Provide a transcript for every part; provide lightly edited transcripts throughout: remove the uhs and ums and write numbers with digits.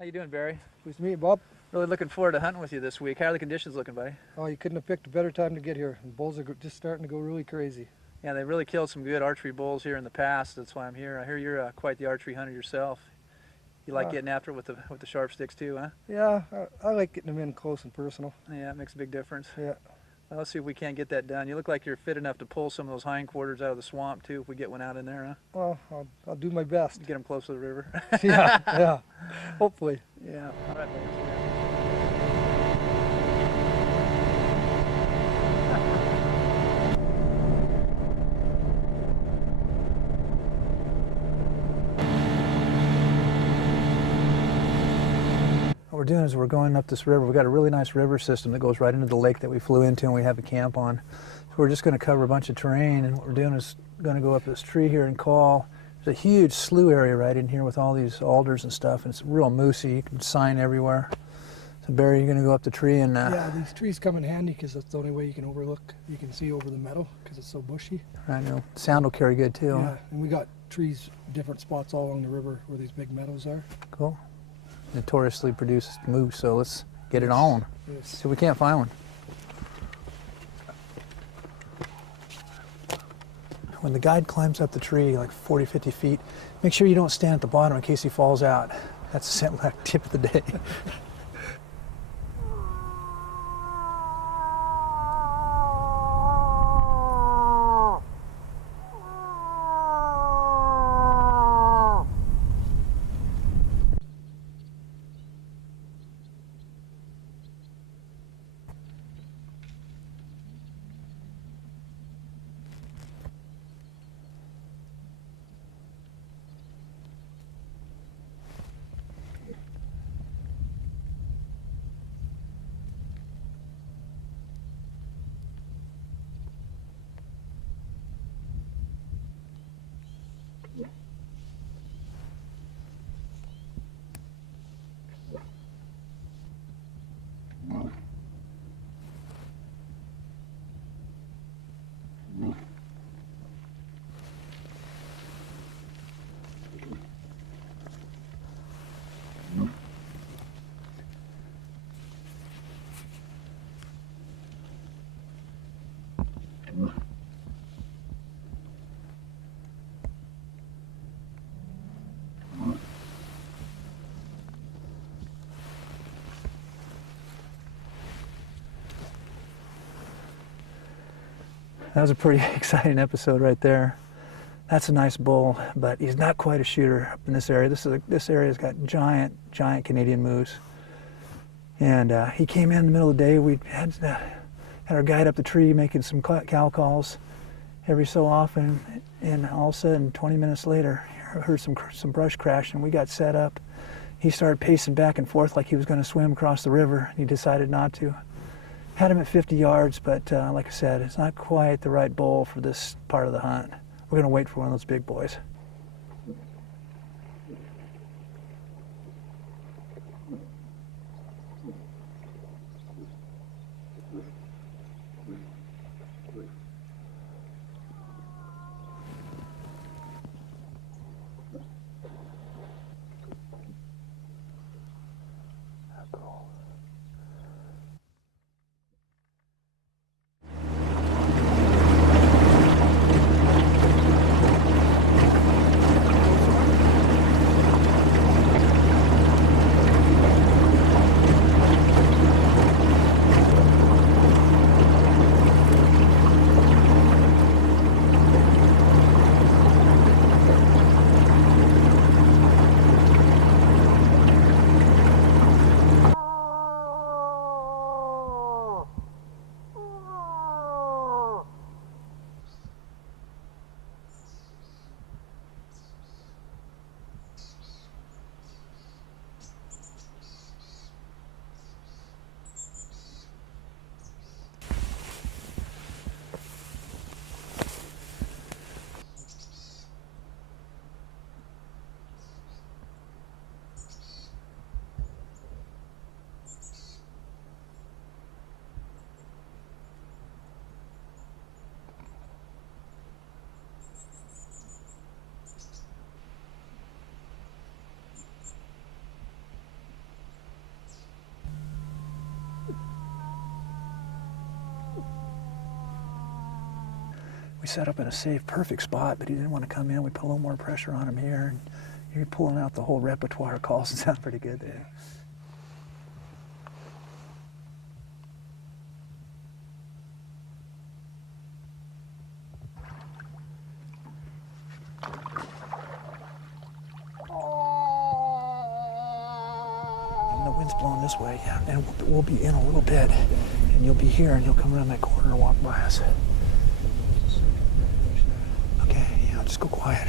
How you doing, Barry? Pleased to meet you, Bob. Really looking forward to hunting with you this week. How are the conditions looking, buddy? Oh, you couldn't have picked a better time to get here. The bulls are just starting to go really crazy. Yeah, they really killed some good archery bulls here in the past. That's why I'm here. I hear you're quite the archery hunter yourself. You like getting after it with the sharp sticks too, huh? Yeah, I like getting them in close and personal. Yeah, it makes a big difference. Yeah. Well, let's see if we can't get that done. You look like you're fit enough to pull some of those hindquarters out of the swamp too if we get one out in there, huh? Well, I'll do my best. Get them close to the river. Yeah, hopefully. Yeah. All right, buddy. What we're doing is we're going up this river. We've got a really nice river system that goes right into the lake that we flew into and we have a camp on. So we're just going to cover a bunch of terrain, and what we're doing is going to go up this tree here and call. There's a huge slough area right in here with all these alders and stuff, and it's real moosey. You can sign everywhere. So Barry, you're going to go up the tree and... Yeah, these trees come in handy because that's the only way you can see over the meadow because it's so bushy. I know. Sound will carry good too. Yeah, and we got trees, different spots all along the river where these big meadows are. Cool. Notoriously produces moose, so let's get it on. Yes. See if we can't find one. When the guide climbs up the tree like 40, 50 feet, make sure you don't stand at the bottom in case he falls out. That's the scent tip of the day. That was a pretty exciting episode right there. That's a nice bull, but he's not quite a shooter up in this area. This area's got giant Canadian moose. And he came in the middle of the day. We had our guide up the tree making some cow calls every so often, and all of a sudden, 20 minutes later, I heard some brush crash, and we got set up. He started pacing back and forth like he was going to swim across the river. He decided not to. Had him at 50 yards, but like I said, it's not quite the right bull for this part of the hunt. We're going to wait for one of those big boys. we set up in a safe, perfect spot, but he didn't want to come in. We put a little more pressure on him here, and you're pulling out the whole repertoire of calls. It sounds pretty good there. And the wind's blowing this way, yeah, and we'll be in a little bit, and you'll be here, and you'll come around that corner and walk by us. Okay, yeah, just go quiet.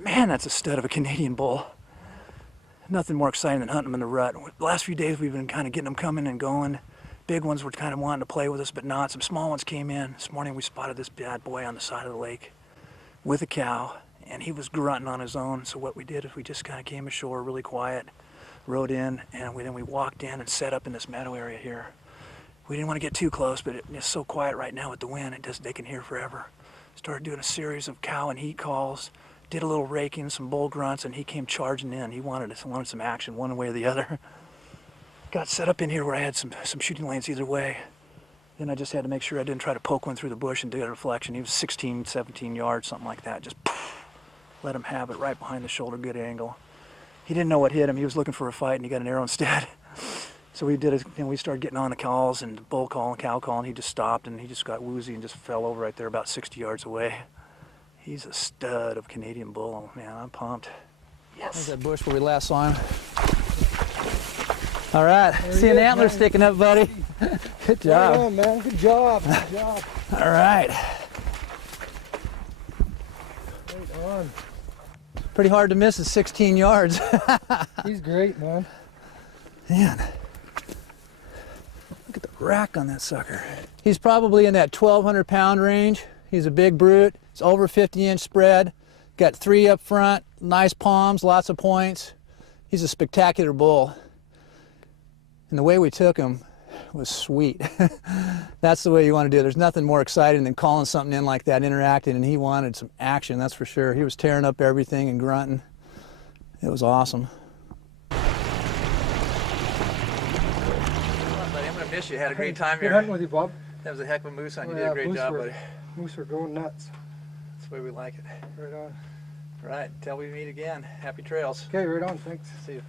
Man, that's a stud of a Canadian bull. Nothing more exciting than hunting them in the rut. The last few days we've been kind of getting them coming and going. Big ones were kind of wanting to play with us, but not. Some small ones came in. This morning we spotted this bad boy on the side of the lake with a cow, and he was grunting on his own. So what we did is we just kind of came ashore really quiet, rode in, and then we walked in and set up in this meadow area here. We didn't want to get too close, but it's so quiet right now with the wind, they can hear forever. Started doing a series of cow and heat calls. Did a little raking, some bull grunts, and he came charging in. He wanted some action one way or the other. Got set up in here where I had some shooting lanes either way. Then I just had to make sure I didn't try to poke one through the bush and do a reflection. He was 16, 17 yards, something like that. Just let him have it right behind the shoulder, good angle. He didn't know what hit him. He was looking for a fight, and he got an arrow instead. So we started getting on the calls and bull call and cow call, and he just stopped, and he just got woozy and just fell over right there about 60 yards away. He's a stud of Canadian bull, man. I'm pumped. Yes. There's that bush where we last saw him. All right, see an antler sticking up, buddy. Good job. Right on, man. Good job. Good job. All right. Right on. Pretty hard to miss at 16 yards. He's great, man. Man, look at the rack on that sucker. He's probably in that 1,200 pound range. He's a big brute. It's over 50-inch spread. Got 3 up front, nice palms, lots of points. He's a spectacular bull. And the way we took him was sweet. That's the way you want to do it. There's nothing more exciting than calling something in like that, interacting, and he wanted some action, that's for sure. He was tearing up everything and grunting. It was awesome. Come on, buddy. I'm going to miss you. Had a great time here. Good hunting with you, Bob. That was a heck of a moose hunt. You did a great job, buddy. Moose are going nuts. That's the way we like it. Right on. Right. Till we meet again. Happy trails. Okay, right on. Thanks. See you.